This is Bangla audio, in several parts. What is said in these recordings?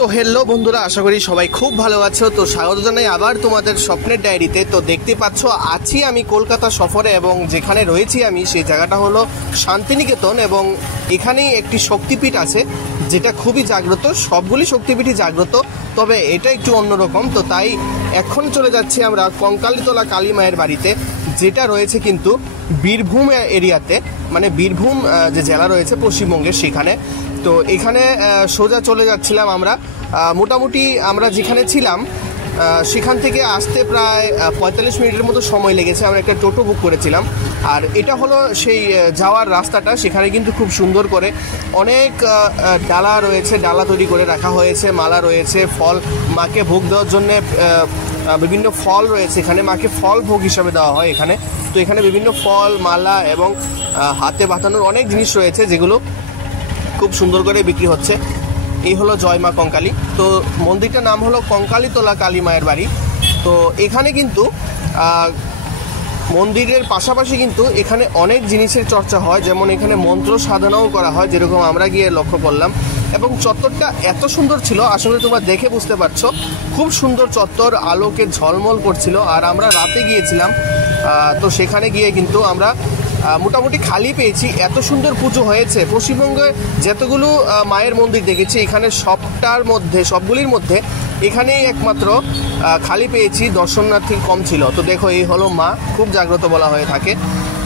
তো হ্যালো বন্ধুরা, আশা করি সবাই খুব ভালো আছো। তো স্বাগত জানাই আবার তোমাদের স্বপ্নের ডায়েরিতে। তো দেখতে পাচ্ছ আছি আমি কলকাতা সফরে, এবং যেখানে রয়েছি আমি সেই জায়গাটা হলো শান্তিনিকেতন, এবং এখানেই একটি শক্তিপীঠ আছে যেটা খুবই জাগ্রত। সবগুলি শক্তিপীঠই জাগ্রত, তবে এটা একটু অন্যরকম। তো তাই এখন চলে যাচ্ছি আমরা কঙ্কালীতলা কালী মায়ের বাড়িতে, যেটা রয়েছে কিন্তু বীরভূম এরিয়াতে, মানে বীরভূম যে জেলা রয়েছে পশ্চিমবঙ্গের সেখানে। তো এখানে সোজা চলে যাচ্ছিলাম আমরা। মোটামুটি আমরা যেখানে ছিলাম সেখান থেকে আসতে প্রায় 45 মিনিটের মতো সময় লেগেছে। আমরা একটা টোটো বুক করেছিলাম, আর এটা হলো সেই যাওয়ার রাস্তাটা। সেখানে কিন্তু খুব সুন্দর করে অনেক ডালা রয়েছে, ডালা তৈরি করে রাখা হয়েছে, মালা রয়েছে, ফল মাকে ভোগ দেওয়ার জন্য বিভিন্ন ফল রয়েছে এখানে। মাকে ফল ভোগ হিসাবে দেওয়া হয় এখানে। তো এখানে বিভিন্ন ফল, মালা এবং হাতে বাঁধানোর অনেক জিনিস রয়েছে, যেগুলো খুব সুন্দর করে বিক্রি হচ্ছে। এই হলো জয় মা কঙ্কালী। তো মন্দিরটার নাম হলো কঙ্কালীতলা কালী মায়ের বাড়ি। তো এখানে কিন্তু মন্দিরের পাশাপাশি কিন্তু এখানে অনেক জিনিসের চর্চা হয়, যেমন এখানে মন্ত্র সাধনাও করা হয়, যেরকম আমরা গিয়ে লক্ষ্য করলাম। এবং চত্বরটা এত সুন্দর ছিল, আসলে তোমরা দেখে বুঝতে পারছো, খুব সুন্দর চত্বর, আলোকে ঝলমল করছিল। আর আমরা রাতে গিয়েছিলাম, তো সেখানে গিয়ে কিন্তু আমরা মোটামুটি খালি পেয়েছি। এত সুন্দর পুজো হয়েছে। পশ্চিমবঙ্গে যতগুলো মায়ের মন্দির দেখেছি, এখানে সবগুলির মধ্যে এখানেই একমাত্র খালি পেয়েছি, দর্শনার্থী কম ছিল। তো দেখো, এই হলো মা, খুব জাগ্রত বলা হয়ে থাকে।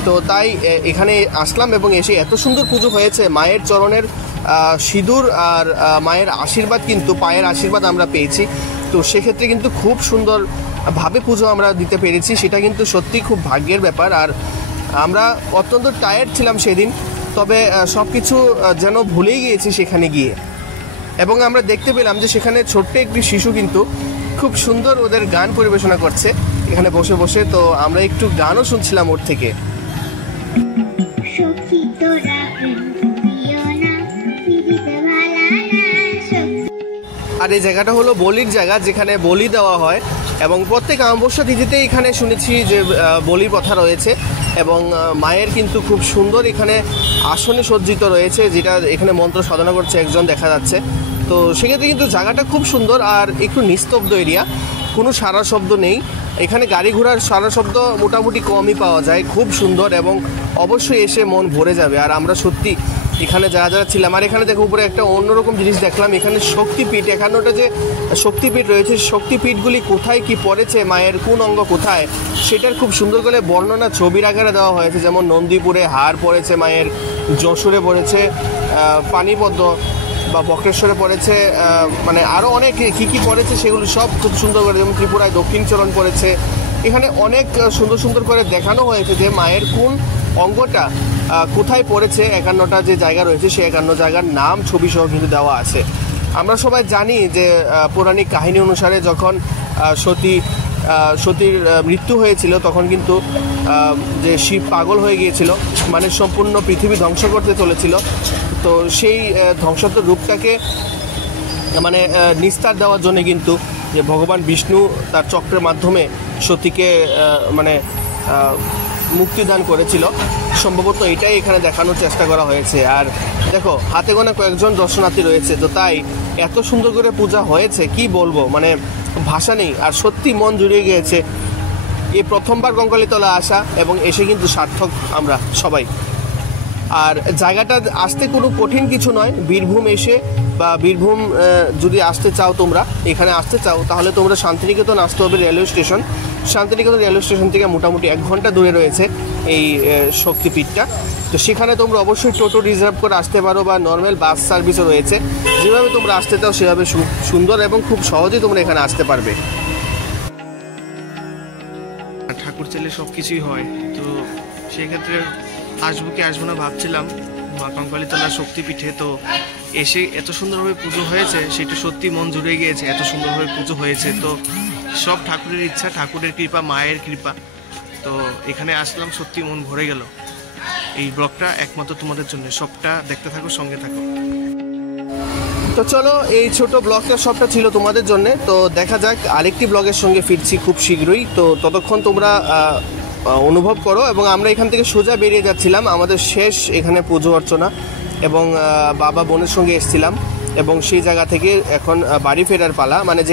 তো তাই এখানে আসলাম, এবং এসে এত সুন্দর পুজো হয়েছে। মায়ের চরণের সিঁদুর আর মায়ের আশীর্বাদ, কিন্তু পায়ের আশীর্বাদ আমরা পেয়েছি। তো সেক্ষেত্রে কিন্তু খুব সুন্দরভাবে পুজো আমরা দিতে পেরেছি, সেটা কিন্তু সত্যি খুব ভাগ্যের ব্যাপার। আর আমরা অত্যন্ত টায়ার্ড ছিলাম সেদিন, তবে সব কিছু যেন ভুলেই গিয়েছি সেখানে গিয়ে। এবং আমরা দেখতে পেলাম যে সেখানে ছোট্ট একটি শিশু কিন্তু খুব সুন্দর ওদের গান পরিবেশনা করছে এখানে বসে বসে। তো আমরা একটু গানও শুনছিলাম ওর থেকে। আর এই জায়গাটা হলো বলির জায়গা, যেখানে বলি দেওয়া হয়, এবং প্রত্যেক অমাবস্যা তিথিতে এখানে শুনেছি যে বলির প্রথা রয়েছে। এবং মায়ের কিন্তু খুব সুন্দর এখানে আসনে সজ্জিত রয়েছে, যেটা এখানে মন্ত্র সাধনা করছে একজন দেখা যাচ্ছে। তো সেক্ষেত্রে কিন্তু জায়গাটা খুব সুন্দর, আর একটু নিস্তব্ধ এরিয়া, কোনো সারা শব্দ নেই এখানে। গাড়ি ঘোড়ার সারা শব্দ মোটামুটি কমই পাওয়া যায়। খুব সুন্দর, এবং অবশ্যই এসে মন ভরে যাবে। আর আমরা সত্যি এখানে যারা ছিলাম, আর এখানে দেখো উপরে একটা অন্যরকম জিনিস দেখলাম। এখানে শক্তিপীঠ, 51টা যে শক্তিপীঠ রয়েছে, শক্তিপীঠগুলি কোথায় কি পড়েছে, মায়ের কোন অঙ্গ কোথায়, সেটার খুব সুন্দর করে বর্ণনা ছবির আকারে দেওয়া হয়েছে। যেমন নন্দীপুরে হাড় পড়েছে মায়ের, যশোরে পড়েছে পানিপদ্ম বা বক্রেশ্বরে পড়েছে, মানে আরও অনেক কী পড়েছে সেগুলো সব খুব সুন্দর করে। যেমন ত্রিপুরায় দক্ষিণ চরণ পড়েছে। এখানে অনেক সুন্দর সুন্দর করে দেখানো হয়েছে যে মায়ের কোন অঙ্গটা কোথায় পড়েছে। 51টা যে জায়গা রয়েছে, সেই 51 জায়গার নাম ছবি সহ কিন্তু দেওয়া আছে। আমরা সবাই জানি যে পৌরাণিক কাহিনী অনুসারে যখন সতীর মৃত্যু হয়েছিল, তখন কিন্তু যে শিব পাগল হয়ে গিয়েছিল, মানে সম্পূর্ণ পৃথিবী ধ্বংস করতে চলেছিল। তো সেই ধ্বংসাত্মক রূপটাকে মানে নিস্তার দেওয়ার জন্য কিন্তু যে ভগবান বিষ্ণু তার চক্রের মাধ্যমে সতীকে মানে মুক্তিদান করেছিল, সম্ভবত এটাই এখানে দেখানোর চেষ্টা করা হয়েছে। আর দেখো, হাতে গোনা কয়েকজন দর্শনার্থী রয়েছে। তো তাই এত সুন্দর করে পূজা হয়েছে, কি বলবো, মানে ভাষা নেই। আর সত্যি মন জুড়িয়ে গিয়েছে। এই প্রথমবার কঙ্কালীতলা আসা, এবং এসে কিন্তু সার্থক আমরা সবাই। আর জায়গাটা আসতে কোনো কঠিন কিছু নয়। বীরভূম এসে বা বীরভূম যদি আসতে চাও, তোমরা এখানে আসতে চাও, তাহলে তোমরা শান্তিনিকেতন আসতে হবে railway station. Santiniketan railway station থেকে মোটামুটি 1 ঘন্টা দূরে রয়েছে এই শক্তিপীঠটা। তো সেখানে তোমরা অবশ্যই টোটো রিজার্ভ করে আসতে পারো, বা নর্মাল বাস সার্ভিসও রয়েছে। যেভাবে তোমরা আসতে চাও সেভাবে সুন্দর এবং খুব সহজেই তোমরা এখানে আসতে পারবে। ঠাকুর চাইলে সব কিছুই হয়। তো সেক্ষেত্রে আসবো কি আসবো না ভাবছিলাম মা কঙ্কালীতলা শক্তিপীঠে। তো এসে এত সুন্দরভাবে পুজো হয়েছে, সেটা সত্যি মন জুড়ে গিয়েছে। এত সুন্দরভাবে পুজো হয়েছে, তো সব ঠাকুরের ইচ্ছা, ঠাকুরের কৃপা, মায়ের কৃপা। তো এখানে আসলাম, সত্যি মন ভরে গেল। এই ব্লগটা একমাত্র তোমাদের জন্য, সবটা দেখতে থাকো, সঙ্গে থাকো। তো চলো, এই ছোট ব্লগটা সবটা ছিল তোমাদের জন্য। তো দেখা যাক, আরেকটি ব্লগের সঙ্গে ফিরছি খুব শীঘ্রই। তো ততক্ষণ তোমরা অনুভব করো। এবং আমরা এখান থেকে সোজা বেরিয়ে যাচ্ছিলাম, আমাদের শেষ এখানে পুজো অর্চনা, এবং বাবা বোনের সঙ্গে এসেছিলাম। এবং সেই জায়গা থেকে এখন বাড়ি ফেরার পালা, মানে যে